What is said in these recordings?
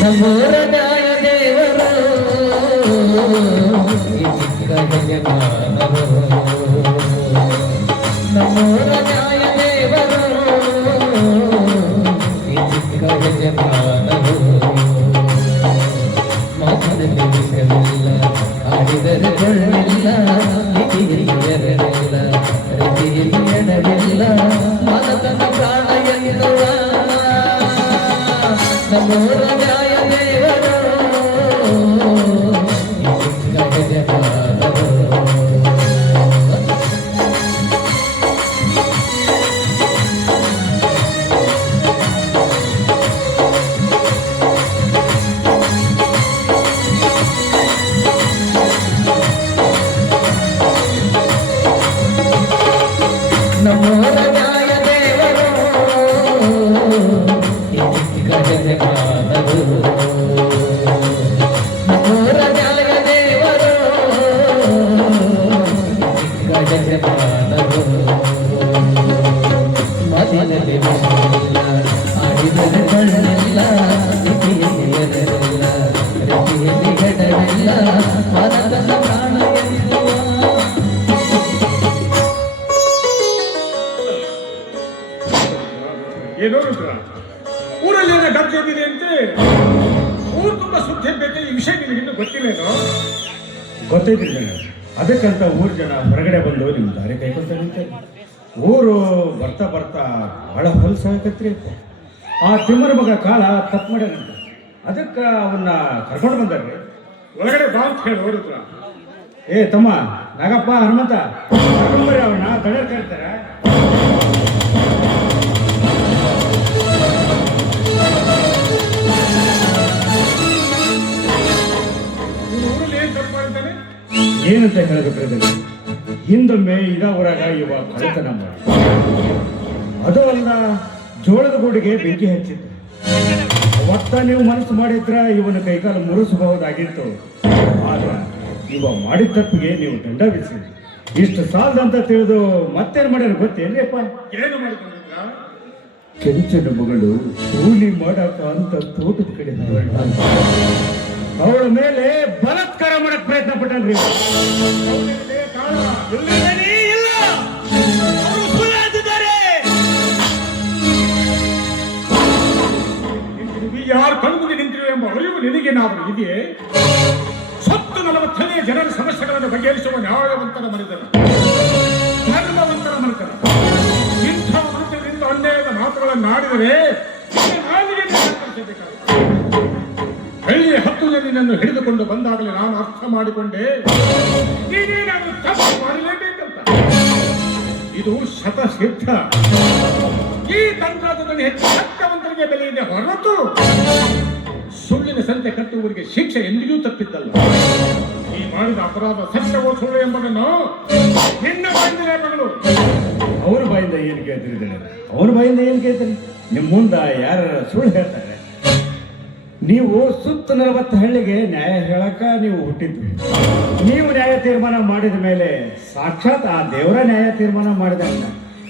ನಮ್ಮೂರ ನ್ಯಾಯ ದೇವರು ನಮ್ಮೂರ ನ್ಯಾಯ ದೇವರು ಮಾತದಲ್ಲಿ ವಿಷವಿಲ್ಲ ಆಡಿದರೆ ಕೊಳ್ಳಿಲ್ಲ ಮಿತಿಯಿರಲಿಲ್ಲ ರತಿಯಲ್ಲಿ ಎಡವಿಲ್ಲ ಮನತನ ಪ್ರಾಣ ಎನ್ನುವ ನಮ್ಮೂರ ನ್ಯಾಯ ದೇವರು ನಮ್ಮೂರ ನ್ಯಾಯ ದೇವರು ನಮ್ಮೂರ ನ್ಯಾಯ ದೇವರು ಗಜಮಾನರು ಮದಿನಲ್ಲಿ ವಿಷವಿಲ್ಲ ಆಡಿದರೆ ಕಣ್ಣಿಲ್ಲ ಮಿತಿಯಲ್ಲಿ ಎದರಿಲ್ಲ ರತಿಯಲ್ಲಿ ಎಡವಿಲ್ಲ ಮನದ ಪ್ರಾಣ ಎನ್ನುವ ಏನೋ ಊರಲ್ಲಿ ಏನೋ ಡಬ್ಬಿ ಎದ್ದಿದೆ ಅಂತೆ. ಊರು ತುಂಬಾ ಸುದ್ದಿ ಬೇಕು. ಈ ವಿಷಯ ನಿನಗೆ ಇನ್ನೂ ಗೊತ್ತಿಲ್ಲೇನೋ? ಗೊತ್ತೈತಿಲ್ಲ. ಅದಕ್ಕಂತ ಊರು ಜನ ಹೊರಗಡೆ ಬಂದು ನಿಮ್ಮ ದಾರಿ ಕೈಕೊಳ್ತಾರೆ. ಊರು ಬರ್ತಾ ಬರ್ತಾ ಬಹಳ ಹೊಲಸಾಗತ್ರಿ. ಆ ತಿಮ್ಮರ ಮಗ ಕಾಲ ತಪ್ಪು ಮಾಡ್ಯಾನಂತ. ಅದಕ್ಕೆ ಅವನ್ನ ಕರ್ಕೊಂಡು ಬಂದಾರ್ರಿ. ಒಳಗಡೆ ಬಾ ಅಂತ ಹೇಳಿ ನೋಡಿದ್ರ. ಏ ತಮ್ಮ ನಾಗಪ್ಪ ಹನುಮಂತ ಕರ್ಕೊಂಬರ್ರಿ, ಅವನ್ನ ತಡೆ ಕರೀತಾರೆ. ಏನಂತ ಹೇಳಬೇಕ್ರಿ, ಹಿಂದೊಮ್ಮೆ ಇದ ಊರಾಗ ಇವ ಕಳೆತನ ಮಾಡಿ ಅದು ಅಲ್ಲ ಜೋಳದ ಗೂಡಿಗೆ ಬೆಂಕಿ ಹಚ್ಚಿತ್ತು. ಒತ್ತ ನೀವು ಮನಸ್ಸು ಮಾಡಿದ್ರ ಇವನ ಕೈಕಾಲು ಮುರಿಸಬಹುದಾಗಿತ್ತು. ಆದ್ರೆ ಇವ ಮಾಡಿದ ತಪ್ಪಿಗೆ ನೀವು ದಂಡ ವಿಧಿಸಿದ್ರಿ. ಇಷ್ಟು ಸಾಲದಂತ ತಿಳಿದು ಮತ್ತೇನ್ ಮಾಡ್ಯಾರ ಗೊತ್ತೇನ್ರಿ ಅಪ್ಪ? ಏನು ಮಾಡಿದ್ರ? ಕೆಂಚನ ಮಗಳು ಕೂಲಿ ಮಾಡಕ ಅಂತ ತೋಟದ ಕಡೆ ಅವಳ ಮೇಲೆ ಬಲಾತ್ಕಾರ ಮಾಡಕ್ ಪ್ರಯತ್ನ ಪಟ್ಟನ್ರಿ. ಯಾರು ಕಣ್ಮುಗಿ ನಿಂತಿರುವ ಎಂಬ ಅರಿವು ನಿನಗೆ ನಾವು ಇದೆಯೇ? 40 ಜನರ ಸಮಸ್ಯೆಗಳನ್ನು ಬಗೆಹರಿಸುವ ನ್ಯಾಯವಂತರ ಮನಿತನ, ಧರ್ಮವಂತರ ಮನಿತನ. ಇಂಥ ಮನುಷ್ಯರಿಂದ ಅನ್ಯಾಯದ ಮಾತುಗಳನ್ನು ಆಡಿದರೆ ಬೆಳ್ಳಿಯ 10 ಜನರನ್ನು ಹಿಡಿದುಕೊಂಡು ಬಂದಾಗಲೇ ನಾನು ಅರ್ಥ ಮಾಡಿಕೊಂಡೆ ನೀನೇ ನಾನು ತಪ್ಪು ಮಾಡಲೇಬೇಕಂತ. ಇದು ಶತಸಿದ್ಧ. ಈ ತಂತ್ರಾಂಶದಲ್ಲಿ ಹೆಚ್ಚು ಸತ್ಯವಂತರಿಗೆ ಬೆಲೆ ಇದೆ ಹೊರತು ಸುಳ್ಳಿನ ಸಂತೆ ಕಟ್ಟುವವರಿಗೆ ಶಿಕ್ಷೆ ಎಂದಿಗೂ ತಪ್ಪಿದ್ದಲ್ಲ. ಈ ಮಾಡಿದ ಅಪರಾಧ ಸತ್ಯವೋ ಸುಳ್ಳು ಎಂಬುದನ್ನು ನಿನ್ನ ಬಾಯಿಂದಲೇ ಮಗಳು. ಅವ್ರ ಬಾಯಿಂದ ಏನು ಕೇಳ್ತಿರಿ? ಅವ್ರ ಬಾಯಿಂದ ಏನು ಕೇಳ್ತೀರಿ? ನಿಮ್ಮ ಮುಂದ ಯಾರ ಸುಳ್ಳು ಹೇಳ್ತಾರೆ? ನೀವು ಸುತ್ತ 40 ಹಳ್ಳಿಗೆ ನ್ಯಾಯ ಹೇಳಕ ನೀವು ಹುಟ್ಟಿದ್ವಿ. ನೀವು ನ್ಯಾಯ ತೀರ್ಮಾನ ಮಾಡಿದ ಮೇಲೆ ಸಾಕ್ಷಾತ್ ಆ ದೇವರ ನ್ಯಾಯ ತೀರ್ಮಾನ ಮಾಡಿದಾಗ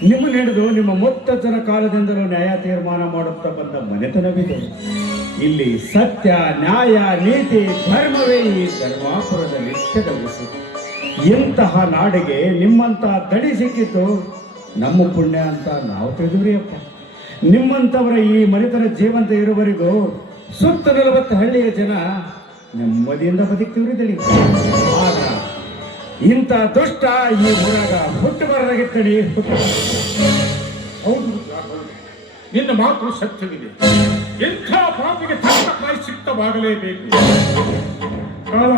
ನಿಮ್ಮನ್ನು ಹಿಡಿದು ನಿಮ್ಮ ಮುತ್ತಜ್ಜನ ಕಾಲದಿಂದಲೂ ನ್ಯಾಯ ತೀರ್ಮಾನ ಮಾಡುತ್ತಾ ಬಂದ ಮನೆತನವಿದೆ. ಇಲ್ಲಿ ಸತ್ಯ, ನ್ಯಾಯ, ನೀತಿ, ಧರ್ಮವೇ ಈ ಧರ್ಮಾಪುರದಲ್ಲಿ ಕೆದಗಿಸಿ. ಇಂತಹ ನಾಡಿಗೆ ನಿಮ್ಮಂತ ದಡಿ ಸಿಕ್ಕಿತ್ತು ನಮ್ಮ ಪುಣ್ಯ ಅಂತ ನಾವು ತಿಳಿದ್ರಿ ಅಪ್ಪ. ನಿಮ್ಮಂಥವರ ಈ ಮನೆತನ ಜೀವಂತ ಇರುವವರೆಗೂ ಸುತ್ತ 40 ಹಳ್ಳಿಯ ಜನ ನೆಮ್ಮದಿಯಿಂದ ಬದುಕ್ತಿವ್ರಿ ದಡಿ. ಆಗ ಇಂಥ ದುಷ್ಟ ಈ ಊರಾಗ ಹುಟ್ಟಬಾರದಾಗಿತ್ತಡಿ. ಹೌದು, ನಿನ್ನ ಮಾತು ಸತ್ಯವಿದೆ. ಎಂಥ ಪಾಪಿಗೆ ತಕ್ಕ ಪ್ರಾಯಶ್ಚಿತ್ತವಾಗಲೇಬೇಕು. ಕಾಲ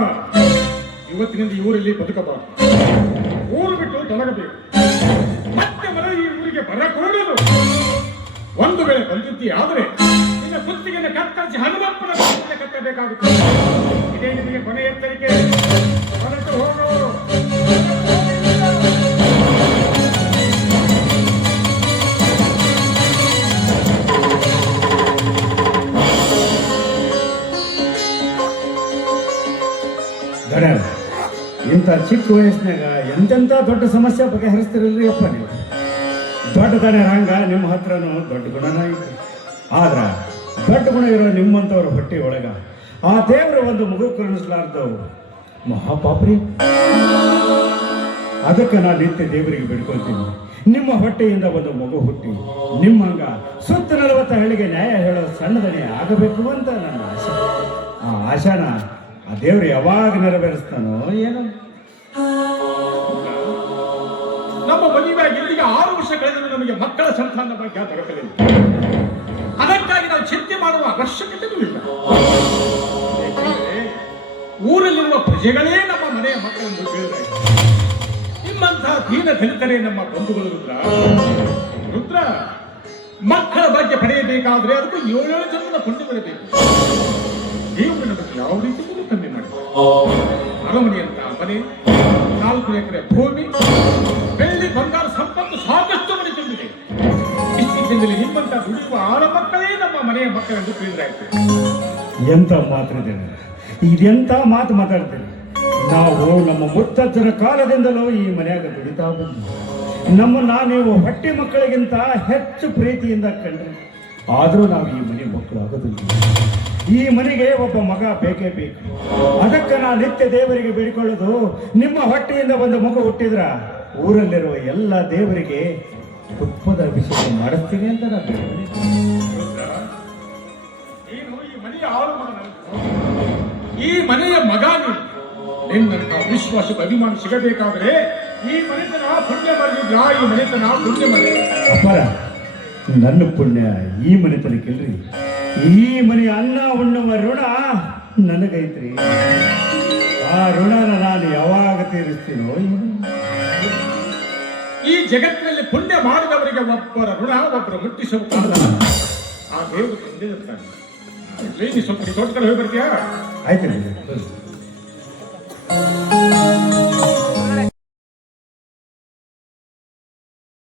ಇವತ್ತಿನಿಂದ ಈ ಊರಲ್ಲಿ ಬದುಕಬಾರದು. ಊರು ಬಿಟ್ಟು ತೊಲಗಬೇಕು. ಮತ್ತೆ ಮರ ಈ ಊರಿಗೆ ಬರಕೂಡದು. ಒಂದು ವೇಳೆ ಬಂದಿದ್ದಿ ಆದರೆ ನಿನ್ನ ಕುತ್ತಿಗೆಯನ್ನು ಕತ್ತರಿಸಿ ಹನುಮಪ್ಪನ ಕಟ್ಟಬೇಕಾಗುತ್ತದೆ. ಇದೇ ನಿಮಗೆ ಕೊನೆಯ ಎಚ್ಚರಿಕೆ. ಹೊರಟು ಹೋಗು. ಇಂಥ ಚಿಕ್ಕ ವಯಸ್ಸಿನಾಗ ಎಂತೆಂಥ ದೊಡ್ಡ ಸಮಸ್ಯೆ ಬಗೆಹರಿಸ್ತಿರಲ್ರಿ ಅಪ್ಪ ನೀವು. ದೊಡ್ಡ ದನ ರಂಗ ನಿಮ್ಮ ಹತ್ರನೂ ದೊಡ್ಡ ಗುಣನ ಐತಿ. ಆದ್ರ ದೊಡ್ಡ ಗುಣ ಇರೋ ನಿಮ್ಮಂಥವ್ರ ಹೊಟ್ಟೆ ಒಳಗ ಆ ದೇವರ ಒಂದು ಮಗು ಕರುಣಿಸ್ಲಾರ್ದವು ಮಹಾಪಾಪ್ರಿ. ಅದಕ್ಕೆ ನಾನು ನಿತ್ಯ ದೇವರಿಗೆ ಬಿಡ್ಕೊಳ್ತೀನಿ, ನಿಮ್ಮ ಹೊಟ್ಟೆಯಿಂದ ಒಂದು ಮಗು ಹುಟ್ಟಿ ನಿಮ್ಮಂಗ ಸುತ್ತ 40 ಹಳ್ಳಿಗೆ ನ್ಯಾಯ ಹೇಳೋ ಸಣ್ಣದನೆ ಆಗಬೇಕು ಅಂತ ನನ್ನ ಆಶೆ. ಆ ಆಶಾನ ಆ ದೇವರು ಯಾವಾಗ ನೆರವೇರಿಸ್ತಾನೋ ಏನೋ. ನಮ್ಮ ಮದುವೆಯಾಗಿ ಇಲ್ಲಿಗೆ 6 ವರ್ಷ ಕಳೆದರೂ ನಮಗೆ ಮಕ್ಕಳ ಸಂತಾನ ಭಾಗ್ಯ ದೊರಕಲಿಲ್ಲ. ಅದಕ್ಕಾಗಿ ನಾವು ಚಿಂತೆ ಮಾಡುವ ಅವಶ್ಯಕತೆಯೂ ಇಲ್ಲ. ಏಕೆಂದರೆ ಊರಲ್ಲಿರುವ ಪ್ರಜೆಗಳೇ ನಮ್ಮ ಮನೆಯ ಮಕ್ಕಳನ್ನು ಕೇಳಿದ್ದಾರೆ. ನಿಮ್ಮಂತಹ ದೀನ ದಲಿತರೇ ನಮ್ಮ ಬಂಧುಗಳು. ರುದ್ರ ಮಕ್ಕಳ ಬಗ್ಗೆ ಪಡೆಯಬೇಕಾದ್ರೆ ಅದಕ್ಕೂ 7 ಜನರ ಪುಣ್ಯ ಬರಬೇಕು. ದೇವರು ನಮಗೆ ಯಾವ ರೀತಿ ಕಮ್ಮಿ ಮಾಡಿದ್ದಾರೆ. ಅರಮನೆಯಂತ ಮನೆ, 4 ಎಕರೆ ಭೂಮಿ, ಬೆಳ್ಳಿ ಬಂಗಾರ ಸಂಪತ್ತು ಸಾಕಷ್ಟು ಮನೆ ತುಂಬಿದೆ. ಇಷ್ಟಿದ್ದಲ್ಲಿ ನಿಮ್ಮಂತ ದುಡಿಯುವ 6 ಮಕ್ಕಳೇ ನಮ್ಮ ಮನೆಯ ಮಕ್ಕಳೆಂದು ತಿಳಿದ್ರಾಯ್ತು. ಎಂತ ಮಾತಾಡಿದ್ದೇನೆ, ಇದೆಂತ ಮಾತು ಮಾತಾಡ್ತೇನೆ. ನಾವು ನಮ್ಮ ಮುತ್ತಜ್ಜನ ಕಾಲದಿಂದಲೂ ಈ ಮನೆಯಾಗ ದುಡಿತಾ ಬಂದು ನಮ್ಮನ್ನ ನೀವು ಹೊಟ್ಟೆ ಮಕ್ಕಳಿಗಿಂತ ಹೆಚ್ಚು ಪ್ರೀತಿಯಿಂದ ಕಂಡ್ರೆ, ಆದರೂ ನಾವು ಈ ಮನೆ ಮಕ್ಕಳು ಆಗೋದಿಲ್ಲ. ಈ ಮನೆಗೆ ಒಬ್ಬ ಮಗ ಬೇಕೇ ಬೇಕು. ಅದಕ್ಕೆ ನಾನು ನಿತ್ಯ ದೇವರಿಗೆ ಬೇಡಿಕೊಳ್ಳೋದು, ನಿಮ್ಮ ಹೊಟ್ಟೆಯಿಂದ ಒಂದು ಮಗು ಹುಟ್ಟಿದ್ರ ಊರಲ್ಲಿರುವ ಎಲ್ಲ ದೇವರಿಗೆ ತುಪ್ಪದ ಅಭಿಷೇಕ ಮಾಡಿಸ್ತೀನಿ ಅಂತ ನಾನು ನೀನು ಈ ಮನೆಯ ಮಗ ನಿನ್ನಂತ ವಿಶ್ವಾಸದ ಅಭಿಮಾನ ಸಿಗಬೇಕಾದ್ರೆ ಈ ಮನೆತನ ಪುಣ್ಯ ಮಾಡಿದ್ರ. ಈ ಮನೆತನ ಪುಣ್ಯ ಮಾಡಿದ ಅಪ್ಪರ, ನನ್ನ ಪುಣ್ಯ ಈ ಮನೆತನಕ್ಕಿಲ್ರಿ. ಈ ಮನೆಯ ಅನ್ನ ಉಣ್ಣುವ ಋಣ ನನಗೈತ್ರಿ. ಆ ಋಣನ ನಾನು ಯಾವಾಗ ತೀರಿಸ್ತೀನೋ ಏನು. ಈ ಜಗತ್ತಿನಲ್ಲಿ ಪುಣ್ಯ ಮಾಡಿದವರಿಗೆ ಒಬ್ಬರ ಋಣ ಒಬ್ಬರು ಮುಟ್ಟಿಸುವ ಕಾಲ ಆ ದೇವರು ತಂದೆ ಇರ್ತಾನೆ. ಸ್ವಲ್ಪ ತೋಟ ಕಡೆ ಹೋಗಿ ಬರ್ತೀಯಾ? ಆಯ್ತು.